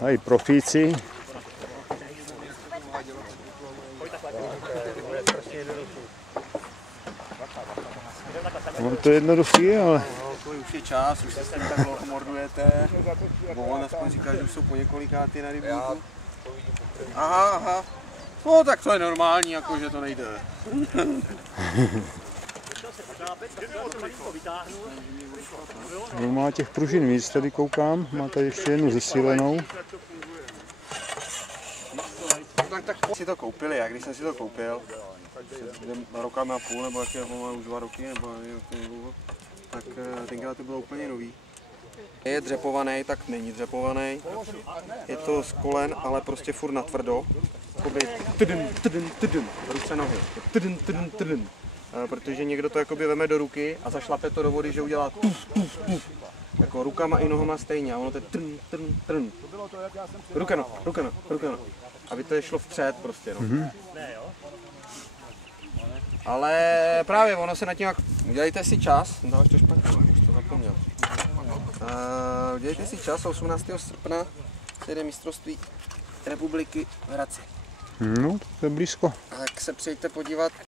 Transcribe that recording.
A i profíci. To je jednoduchý, ale... To už je čas, už se s tím tak mordujete. On aspoň říká, že už jsou po několikátý na rybníku. Aha. No tak to je normální, jako že to nejde. No, má těch pružin víc, tady koukám, má tady ještě jednu zesílenou. Tak si to koupili, já když jsem si to koupil, rokama a půl, nebo jak je už 2 roky, nebo dlouho, tak tenkrát to bylo úplně nový. Je dřepovaný, tak není dřepovaný. Je to z kolen, ale prostě furt natvrdo. Jakoby ruce nohy. Protože někdo to jakoby veme do ruky a zašlape to do vody, že udělá jako rukama i nohama stejně. A ono to je trn. Rukano. Aby to je šlo vpřed prostě, no. Ale právě ono se nad tím, udělejte si čas, dáváš to špatně, už to zapomněl. Udělejte si čas, 18. srpna se jde mistrovství republiky v Hradci. No, to je blízko. Tak se přijďte podívat.